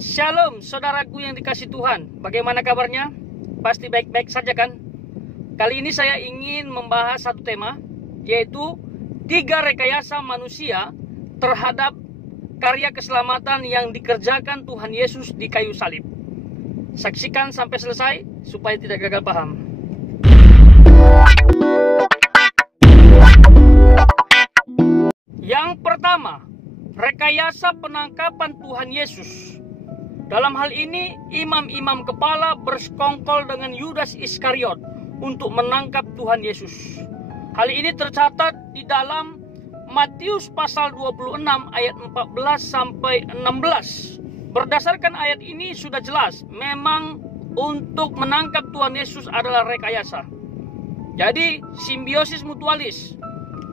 Shalom saudaraku yang dikasih Tuhan. Bagaimana kabarnya? Pasti baik-baik saja kan? Kali ini saya ingin membahas satu tema, yaitu 3 rekayasa manusia terhadap karya keselamatan yang dikerjakan Tuhan Yesus di kayu salib. Saksikan sampai selesai supaya tidak gagal paham. Yang pertama, rekayasa penangkapan Tuhan Yesus. Dalam hal ini, imam-imam kepala bersekongkol dengan Yudas Iskariot untuk menangkap Tuhan Yesus. Hal ini tercatat di dalam Matius pasal 26 ayat 14 sampai 16. Berdasarkan ayat ini sudah jelas, memang untuk menangkap Tuhan Yesus adalah rekayasa. Jadi, simbiosis mutualis.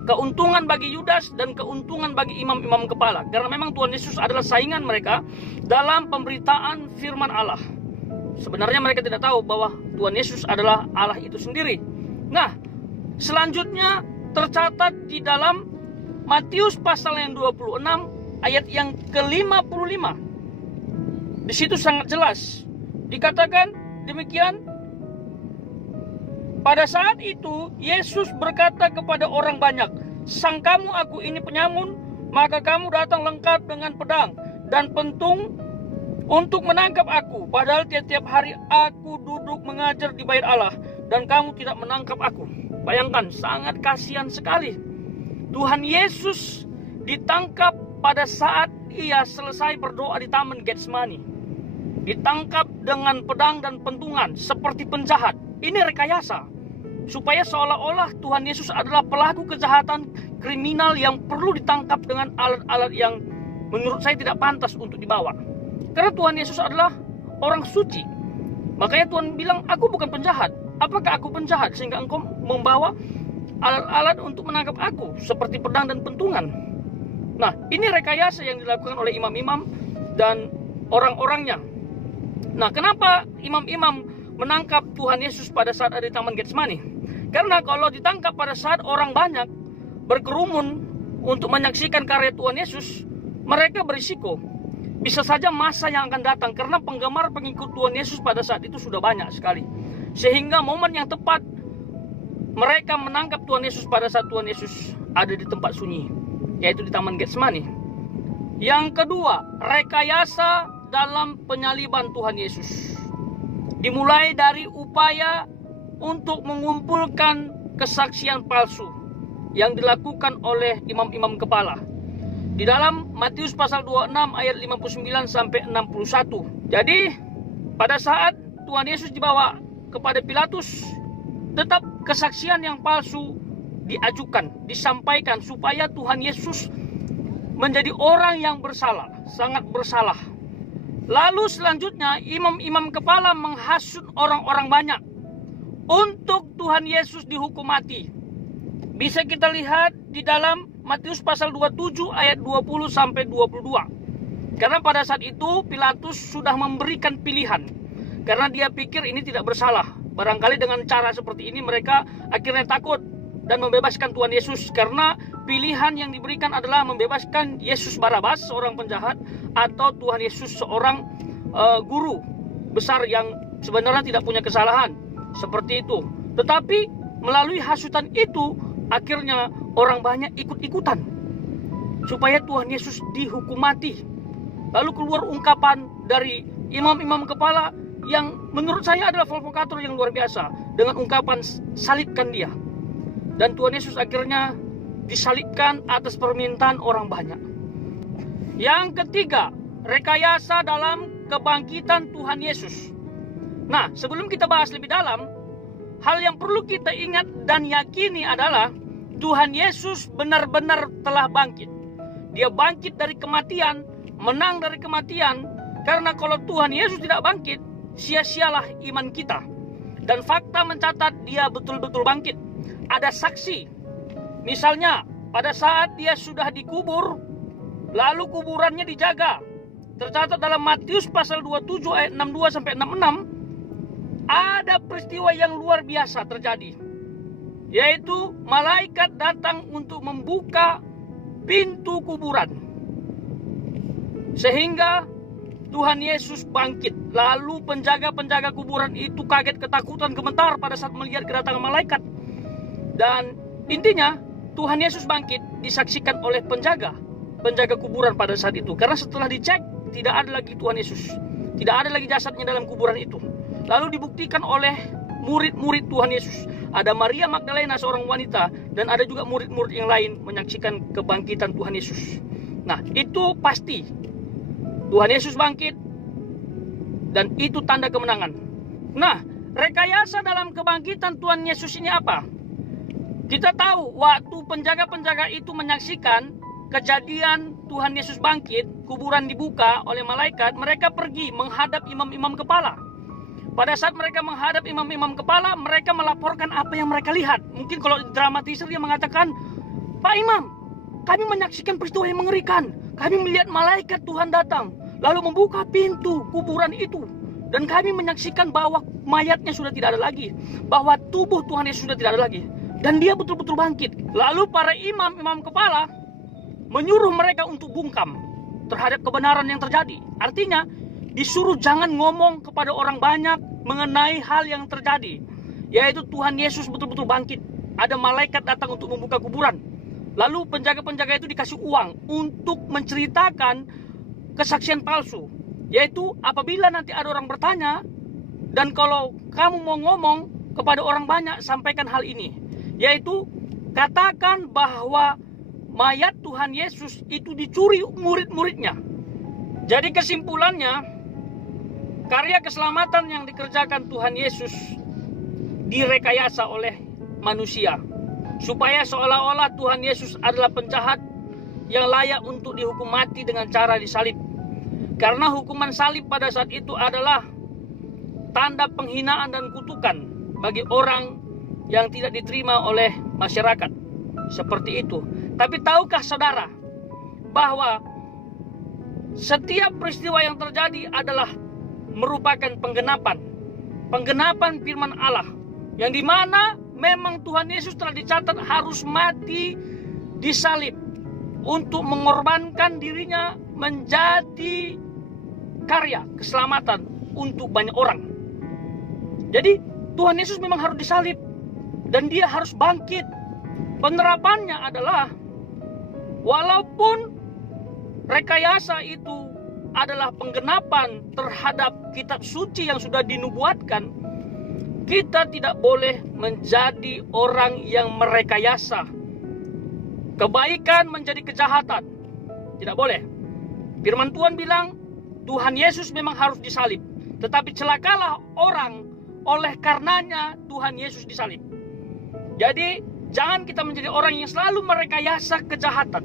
Keuntungan bagi Yudas dan keuntungan bagi imam-imam kepala. Karena memang Tuhan Yesus adalah saingan mereka dalam pemberitaan firman Allah. Sebenarnya mereka tidak tahu bahwa Tuhan Yesus adalah Allah itu sendiri. Nah, selanjutnya tercatat di dalam Matius pasal yang 26 ayat yang ke-55. Di situ sangat jelas dikatakan demikian. Pada saat itu, Yesus berkata kepada orang banyak, "Sangkamu aku ini penyamun, maka kamu datang lengkap dengan pedang dan pentung untuk menangkap aku. Padahal tiap-tiap hari aku duduk mengajar di bait Allah, dan kamu tidak menangkap aku." Bayangkan, sangat kasihan sekali. Tuhan Yesus ditangkap pada saat ia selesai berdoa di Taman Getsemani. Ditangkap dengan pedang dan pentungan seperti penjahat. Ini rekayasa. Supaya seolah-olah Tuhan Yesus adalah pelaku kejahatan kriminal yang perlu ditangkap dengan alat-alat yang menurut saya tidak pantas untuk dibawa. Karena Tuhan Yesus adalah orang suci. Makanya Tuhan bilang, "Aku bukan penjahat. Apakah aku penjahat sehingga engkau membawa alat-alat untuk menangkap aku seperti pedang dan pentungan?" Nah, ini rekayasa yang dilakukan oleh imam-imam dan orang-orangnya. Nah, kenapa imam-imam menangkap Tuhan Yesus pada saat ada di Taman Getsemani? Karena kalau ditangkap pada saat orang banyak berkerumun untuk menyaksikan karya Tuhan Yesus, mereka berisiko. Bisa saja masa yang akan datang, karena penggemar pengikut Tuhan Yesus pada saat itu sudah banyak sekali. Sehingga momen yang tepat mereka menangkap Tuhan Yesus pada saat Tuhan Yesus ada di tempat sunyi, yaitu di Taman Getsemani. Yang kedua, rekayasa dalam penyaliban Tuhan Yesus. Dimulai dari upaya untuk mengumpulkan kesaksian palsu yang dilakukan oleh imam-imam kepala. Di dalam Matius pasal 26 ayat 59 sampai 61. Jadi, pada saat Tuhan Yesus dibawa kepada Pilatus, tetap kesaksian yang palsu diajukan, disampaikan supaya Tuhan Yesus menjadi orang yang bersalah, sangat bersalah. Lalu selanjutnya imam-imam kepala menghasut orang-orang banyak untuk Tuhan Yesus dihukum mati. Bisa kita lihat di dalam Matius pasal 27 ayat 20 sampai 22. Karena pada saat itu Pilatus sudah memberikan pilihan. Karena dia pikir ini tidak bersalah. Barangkali dengan cara seperti ini mereka akhirnya takut dan membebaskan Tuhan Yesus. Karena pilihan yang diberikan adalah membebaskan Yesus Barabas, seorang penjahat, atau Tuhan Yesus, seorang guru besar yang sebenarnya tidak punya kesalahan. Seperti itu. Tetapi melalui hasutan itu, akhirnya orang banyak ikut-ikutan supaya Tuhan Yesus dihukum mati. Lalu keluar ungkapan dari imam-imam kepala yang menurut saya adalah provokator yang luar biasa, dengan ungkapan salibkan dia. Dan Tuhan Yesus akhirnya disalibkan atas permintaan orang banyak. Yang ketiga, rekayasa dalam kebangkitan Tuhan Yesus. Nah, sebelum kita bahas lebih dalam, hal yang perlu kita ingat dan yakini adalah Tuhan Yesus benar-benar telah bangkit. Dia bangkit dari kematian, menang dari kematian. Karena kalau Tuhan Yesus tidak bangkit, sia-sialah iman kita. Dan fakta mencatat dia betul-betul bangkit. Ada saksi. Misalnya, pada saat dia sudah dikubur, lalu kuburannya dijaga. Tercatat dalam Matius pasal 27 ayat 62 sampai 66, ada peristiwa yang luar biasa terjadi, yaitu malaikat datang untuk membuka pintu kuburan. Sehingga Tuhan Yesus bangkit. Lalu penjaga-penjaga kuburan itu kaget, ketakutan, gemetar pada saat melihat kedatangan malaikat. Dan intinya Tuhan Yesus bangkit disaksikan oleh penjaga kuburan pada saat itu. Karena setelah dicek, tidak ada lagi Tuhan Yesus, tidak ada lagi jasadnya dalam kuburan itu. Lalu dibuktikan oleh murid-murid Tuhan Yesus. Ada Maria Magdalena, seorang wanita, dan ada juga murid-murid yang lain menyaksikan kebangkitan Tuhan Yesus. Nah, itu pasti Tuhan Yesus bangkit, dan itu tanda kemenangan. Nah, rekayasa dalam kebangkitan Tuhan Yesus ini apa? Kita tahu waktu penjaga-penjaga itu menyaksikan kejadian Tuhan Yesus bangkit, kuburan dibuka oleh malaikat, mereka pergi menghadap imam-imam kepala. Pada saat mereka menghadap imam-imam kepala, mereka melaporkan apa yang mereka lihat. Mungkin kalau dramatisir dia mengatakan, "Pak Imam, kami menyaksikan peristiwa yang mengerikan. Kami melihat malaikat Tuhan datang, lalu membuka pintu kuburan itu. Dan kami menyaksikan bahwa mayatnya sudah tidak ada lagi, bahwa tubuh Tuhan Yesus sudah tidak ada lagi. Dan dia betul-betul bangkit." Lalu para imam-imam kepala menyuruh mereka untuk bungkam terhadap kebenaran yang terjadi. Artinya, disuruh jangan ngomong kepada orang banyak mengenai hal yang terjadi, yaitu Tuhan Yesus betul-betul bangkit. Ada malaikat datang untuk membuka kuburan. Lalu penjaga-penjaga itu dikasih uang untuk menceritakan kesaksian palsu, yaitu apabila nanti ada orang bertanya, dan kalau kamu mau ngomong kepada orang banyak, sampaikan hal ini, yaitu katakan bahwa mayat Tuhan Yesus itu dicuri murid-muridnya. Jadi kesimpulannya, karya keselamatan yang dikerjakan Tuhan Yesus direkayasa oleh manusia, supaya seolah-olah Tuhan Yesus adalah penjahat yang layak untuk dihukum mati dengan cara disalib. Karena hukuman salib pada saat itu adalah tanda penghinaan dan kutukan bagi orang yang tidak diterima oleh masyarakat. Seperti itu. Tapi tahukah saudara bahwa setiap peristiwa yang terjadi adalah merupakan penggenapan firman Allah, yang dimana memang Tuhan Yesus telah dicatat harus mati disalib untuk mengorbankan dirinya menjadi karya keselamatan untuk banyak orang. Jadi Tuhan Yesus memang harus disalib dan dia harus bangkit. Penerapannya adalah, walaupun rekayasa itu adalah penggenapan terhadap kitab suci yang sudah dinubuatkan, kita tidak boleh menjadi orang yang merekayasa kebaikan menjadi kejahatan. Tidak boleh. Firman Tuhan bilang Tuhan Yesus memang harus disalib, tetapi celakalah orang oleh karenanya Tuhan Yesus disalib. Jadi jangan kita menjadi orang yang selalu merekayasa kejahatan.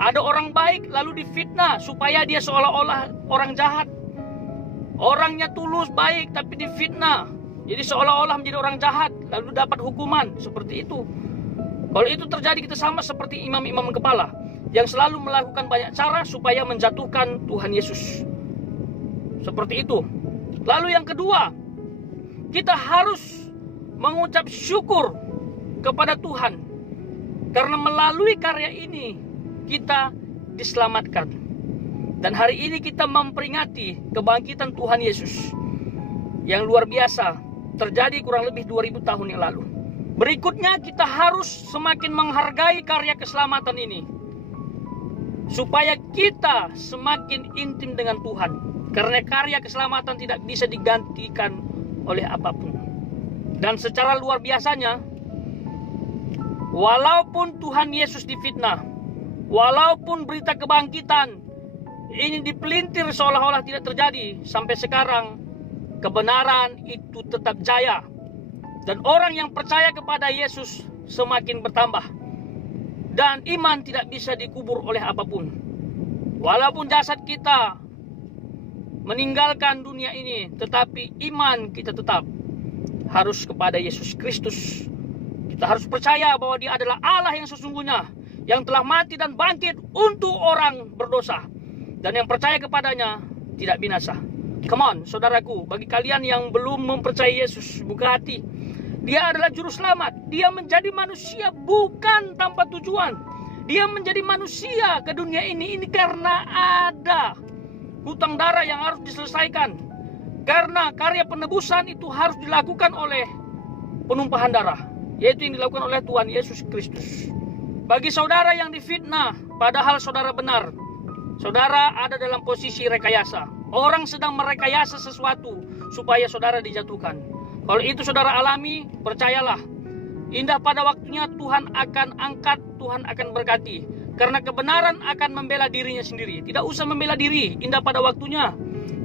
Ada orang baik lalu difitnah supaya dia seolah-olah orang jahat. Orangnya tulus baik tapi difitnah, jadi seolah-olah menjadi orang jahat lalu dapat hukuman. Seperti itu. Kalau itu terjadi, kita sama seperti imam-imam kepala yang selalu melakukan banyak cara supaya menjatuhkan Tuhan Yesus. Seperti itu. Lalu yang kedua, kita harus mengucap syukur kepada Tuhan, karena melalui karya ini kita diselamatkan. Dan hari ini kita memperingati kebangkitan Tuhan Yesus yang luar biasa, terjadi kurang lebih 2000 tahun yang lalu. Berikutnya kita harus semakin menghargai karya keselamatan ini, supaya kita semakin intim dengan Tuhan. Karena karya keselamatan tidak bisa digantikan oleh apapun. Dan secara luar biasanya, walaupun Tuhan Yesus difitnah, walaupun berita kebangkitan ini dipelintir seolah-olah tidak terjadi, sampai sekarang kebenaran itu tetap jaya. Dan orang yang percaya kepada Yesus semakin bertambah. Dan iman tidak bisa dikubur oleh apapun. Walaupun jasad kita meninggalkan dunia ini, tetapi iman kita tetap harus kepada Yesus Kristus. Kita harus percaya bahwa dia adalah Allah yang sesungguhnya, yang telah mati dan bangkit untuk orang berdosa. Dan yang percaya kepadanya tidak binasa. Come on, saudaraku, bagi kalian yang belum mempercayai Yesus, buka hati. Dia adalah juru selamat. Dia menjadi manusia bukan tanpa tujuan. Dia menjadi manusia ke dunia ini karena ada hutang darah yang harus diselesaikan. Karena karya penebusan itu harus dilakukan oleh penumpahan darah, yaitu yang dilakukan oleh Tuhan Yesus Kristus. Bagi saudara yang difitnah, padahal saudara benar, saudara ada dalam posisi rekayasa. Orang sedang merekayasa sesuatu supaya saudara dijatuhkan. Kalau itu saudara alami, percayalah, indah pada waktunya Tuhan akan angkat, Tuhan akan berkati. Karena kebenaran akan membela dirinya sendiri. Tidak usah membela diri, indah pada waktunya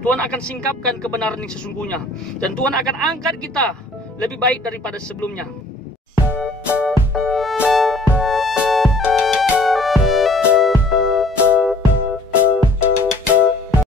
Tuhan akan singkapkan kebenaran yang sesungguhnya. Dan Tuhan akan angkat kita lebih baik daripada sebelumnya.